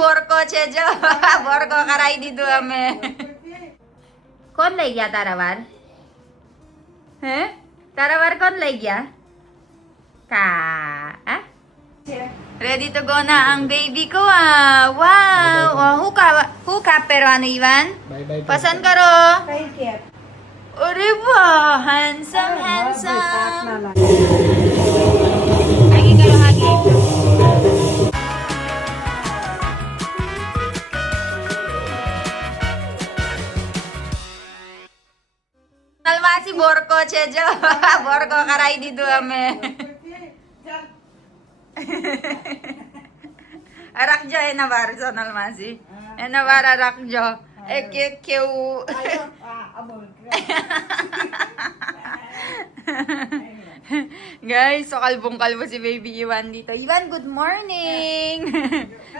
Borko છે જો Borko કરાઈ દીધું અમે. કોણ લઈ ગયા તારા વાર? હે તારા વાર કોણ લઈ ગયા? Ka. Ready to go na ang baby ko ah. Wow. Oh, huka pero ano Ivan? Bye-bye. Pasan karo? Kay Kep. Ore ba? Handsome, handsome. Hagi karo, hagi. Almasi Borko છે જો Borko કરાઈ દીધું અમે. Arakjo enavar sonal masi. Enavar arakjo. Keu. Guys, so kalbong-kalbo si baby Iwan dito. Iwan, good morning!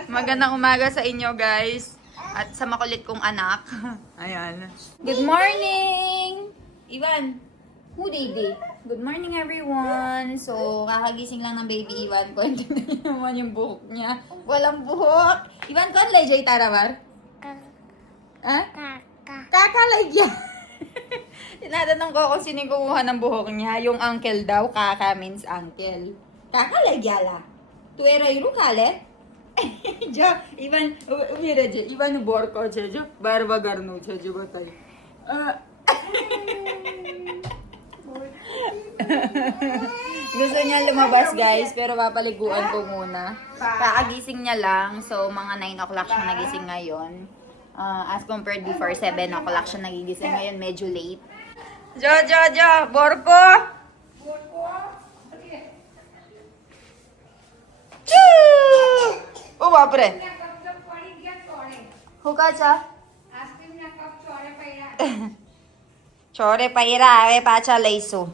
Magandang umaga sa inyo, guys. At sa makulit kong anak. Ayan. Good morning! Iwan, who baby? Good morning, everyone. So, kakagising lang ng baby Iwan ko. Tingnan niyo naman yung buhok niya. Walang buhok. Iwan, kon lay jay tarabar? Ha? Kakalagyan. Tinatanong ko kung sino yung kumuha ng buhok niya. Yung uncle daw. Kaka means uncle. Kakalagyala. Tuwera yun kale? Jo, Ivan, umira je. Ivan Borko je, jo. Barba garno je, jo batay. Gusto niya lumabas, guys, pero papaliguan ko muna. Kakagising niya lang. So, mga 9 o'clock siya nagising ngayon. As compared before, 7 o'clock siya nagigising ngayon. Medyo late. Jo, Borko! Choo! Oh, बापरे. हुका चा? ચોરે પૈરા આવે પાછા લઈશું.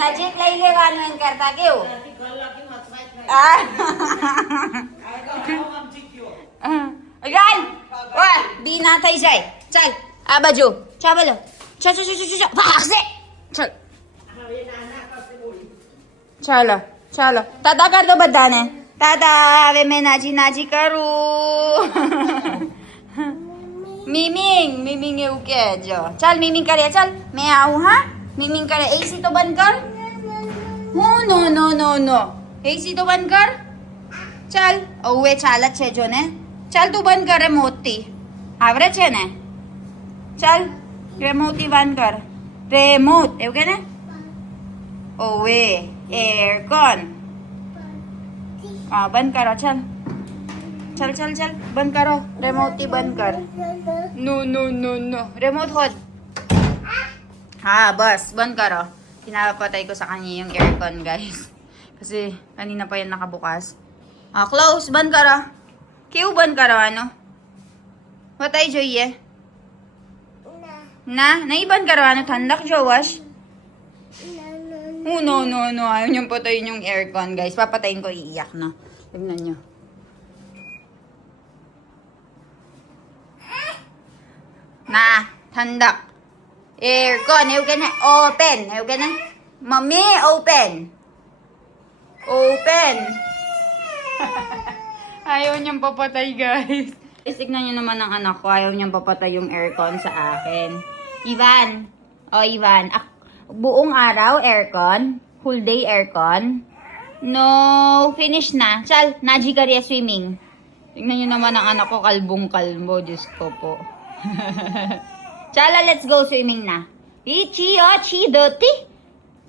નજીક લઈ લેવાનું એમ કરતા કેવું? ચાલ ઓય બી ના થઈ જાય. ચાલ આ બાજુ ચા બોલો. ભાગશે. ચાલ ચાલો દાદા કર દો બધાને. દાદા હવે મેં નાજી કરું. મીમિંગ એવું કે જો. ચાલ મીમિંગ કરીએ. ચાલ મેં આવું હા. મીમિંગ કરે. એસી તો બંધ કર. હું નો એસી તો બંધ કર. ચાલ ઓવે ચાલ જ છે જો ને. ચાલ તું બંધ કરે મોતી. આવડે છે ને? ચાલ રેમોતી બંધ કર. રેમોટ એવું કે ને? ઓવે એરકોન. હા બંધ કરો. ચાલ બંધ કરો. રેમોટથી બંધ કર. No. Remote hot. Ha, bus. બંધ કરો. Pinapatay ko sa kanya yung aircon, guys. Kasi kanina pa yan nakabukas. Close. બંધ કરો. કેવું બંધ કરવાનો? બતાઈ જોઈએ. ના, નહીં બંધ કરવાનું. ઠંડક જોવાશ. No. Ayaw niyang patayin yung aircon, guys. Papatayin ko, iiyak na. Tignan niyo. Na, ઠંડક. Aircon. Ayaw ka na. Open. Ayaw ka na. Mami, open. Ayaw niyang papatay, guys. Tignan niyo naman ang anak ko. Ayaw niyang papatay yung aircon sa akin. Ivan. Ivan. Buong araw, aircon. Full day, aircon. No, finish na. Chal, naji ka rin swimming. Tignan nyo naman ang anak ko, kalbong-kalbo. Diyos ko po. Chala, let's go swimming na. Chi, dirty.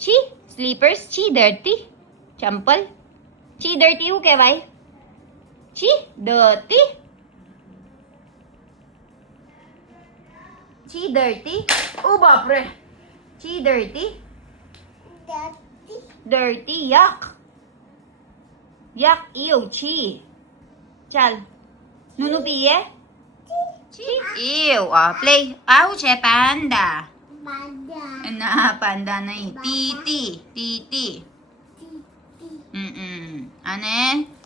Chi, slippers, chi, dirty. Champal. Chi, dirty ho, keway. Chi, dirty. Chi, dirty. Oh, bapre. Chi, dirty? Dirty, yuck. Yuck, ew, chi. Chal. Nunupiye? Chi. Ew, play. Che, panda. Panda na Titi. Ane?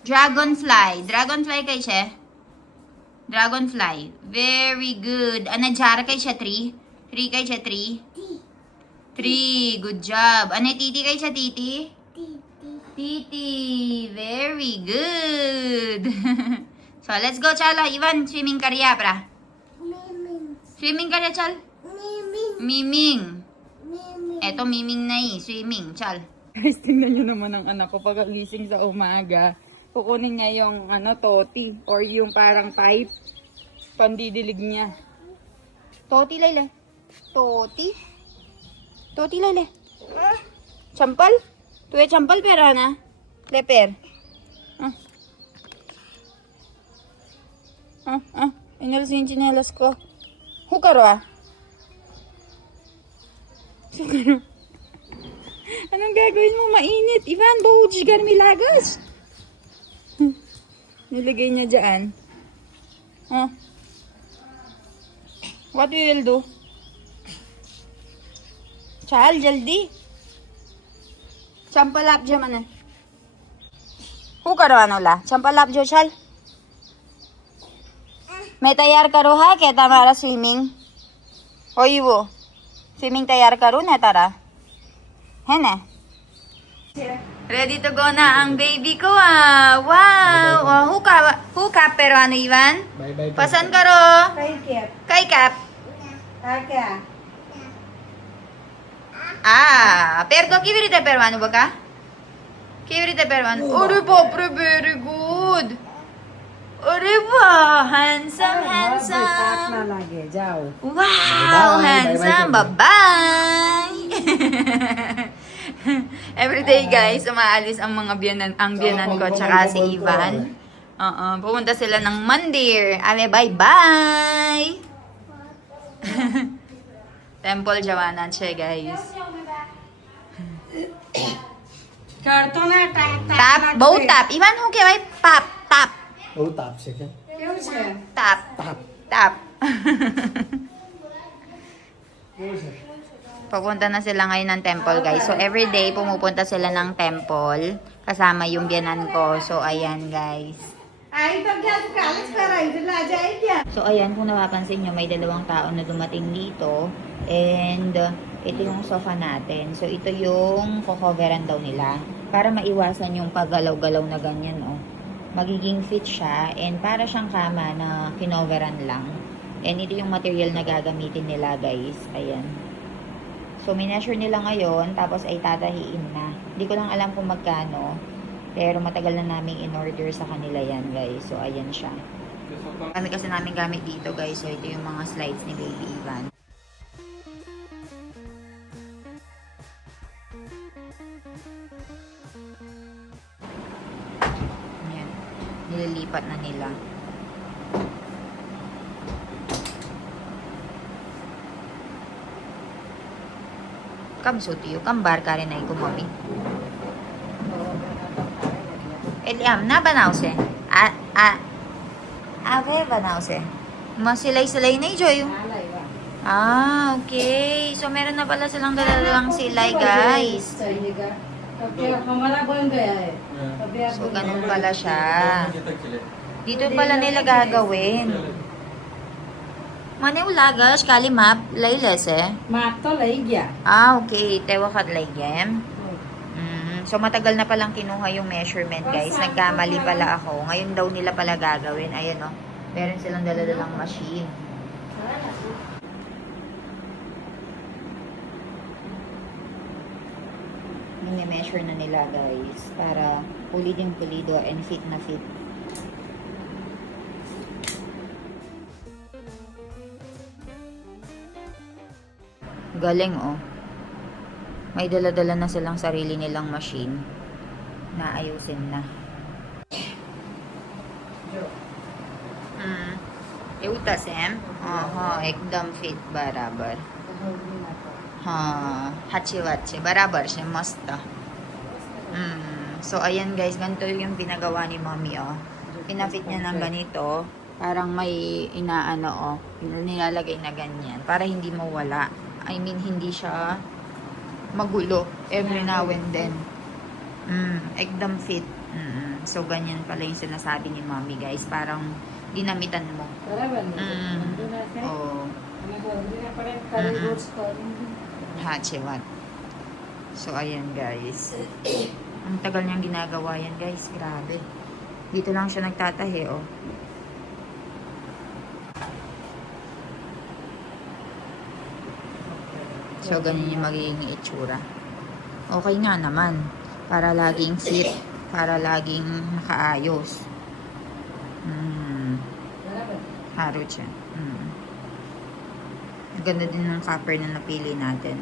Dragonfly. Dragonfly kay siya? Dragonfly. Very good. Ane, jar kay siya? 3? 3 kay siya? 3? 3. Good job. Ano titi kayo sa titi? Titi. Very good. So, let's go, Chala. Ivan, swimming karya, pra. Swimming karya, Chal. Miming. Eto, miming na swimming, Chal. Guys, tingnan nyo naman ang anak ko pagkagising sa umaga. Kukunin niya yung toti or yung parang pipe. Pandidilig niya. Toti, Laila. Toti? Toti, Laila. Champal? Tuwe champal pera na? Leper. Inalas yung chinelas ko. Hukaro Hukaro. Anong gagawin mo? Mainit. Ivan, bawuj garmi lagas. Nilagay niya dyan. What we will do? Chal, jaldi. Champalap dyan manan. Hukaro la? Champalap dyan, Chal. मैं तैयार करो हा कहता हमारा स्विमिंग होई वो स्विमिंग तैयार करो ना तारा है ना ready to go na ang baby ko wow huka pero ano Ivan pasan karo kay cap pergo kivirite perwano ba ka kivirite perwano ore bapre very good अरे वाह handsome wow handsome bye everyday guys umaalis ang mga biyanan ko tsaka si Ivan pupunta sila ng Mandir bye bye Temple Jawanan siya guys tap both tap Ivan ho kaya pap tap Oh, tap se kya? Tap. Pupunta na sila ngayon ng temple, guys. So, everyday pumupunta sila ng temple. Kasama yung biyanan ko. So, ayan, guys. So, ayan, kung napapansin nyo, may 2 tao na dumating dito. And, ito yung sofa natin. So, ito yung kukoveran daw nila. Para maiwasan yung paggalaw-galaw na ganyan, magiging fit siya and para siyang kama na kinoveran lang. And ito yung material na gagamitin nila, guys. Ayan. So, mineasure nila ngayon, tapos ay tatahiin na. Hindi ko lang alam kung magkano, pero matagal na namin in-order sa kanila yan, guys. So, ayan siya. Kami kasi namin gamit dito, guys. So, ito yung mga slides ni Baby Ivan. Nililipat na nila. Kam sutiyo, kambar ka rin ay kumami. Eliam, na banaw se? Ave banaw se? Masilay-silay na Joy. Okay. So, meron na pala silang dalawang silay, guys. So, ganun pala siya. Dito pala nila gagawin. Mane ulagas, kali map, layles Map to laygya. Okay. Tewakat laygem. So, matagal na palang kinuha yung measurement, guys. Nagkamali pala ako. Ngayon daw nila pala gagawin. Ayan, meron silang daladalang machine. Mini-measure na nila, guys, para puliding pulido and fit na fit. Galing, may dala-dala na silang sarili nilang machine na ayusin na. Euta sem? Ekdam fit barabar. Hachi-wachi. Barabar siya. Masta. So, ayan guys. Ganito yung pinagawa ni mommy, Pinafit niya ng ganito. Parang may nilalagay na ganyan. Para hindi mawala. I mean, hindi siya magulo every now and then. Ekdam fit. So, ganyan pala yung sinasabi ni mommy, guys. Parang dinamitan mo. Hachiwat. So, ayan guys. Ang tagal niyang ginagawa yan guys. Grabe. Dito lang siya nagtatahi, oh. So, ganyan yung magiging itsura. Okay nga naman. Para laging fit. Para laging nakaayos. Harot siya. Ang ganda din ng copper na napili natin.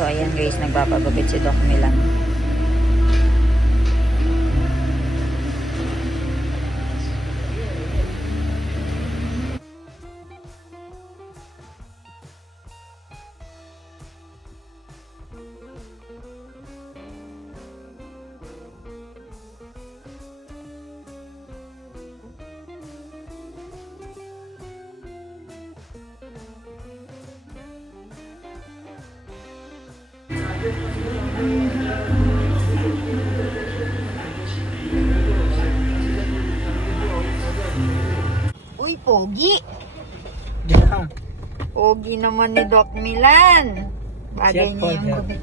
So, ayan guys, nagpapagupit si Doc Milan. Uy, pogi! Pogi naman ni Doc Milan. Bagay niya yung gupit.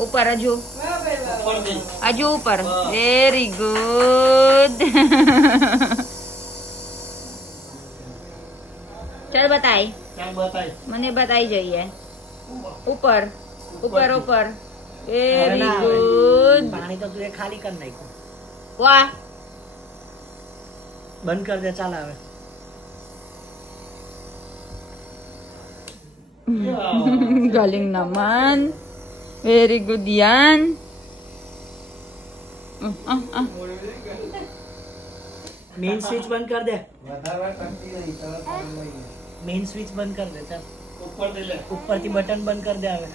ऊपर अजू अजू ऊपर very good चल बताई मैंने बताई जाइए ऊपर ऊपर ऊपर वेरी गुड पानी तो तुझे खाली करना ही वाह बंद कर दे चल आवे galing naman. Very good yan. Main switch बंद कर दे मेन स्विच बंद कर दे चल ऊपर की बटन बंद कर दे आवे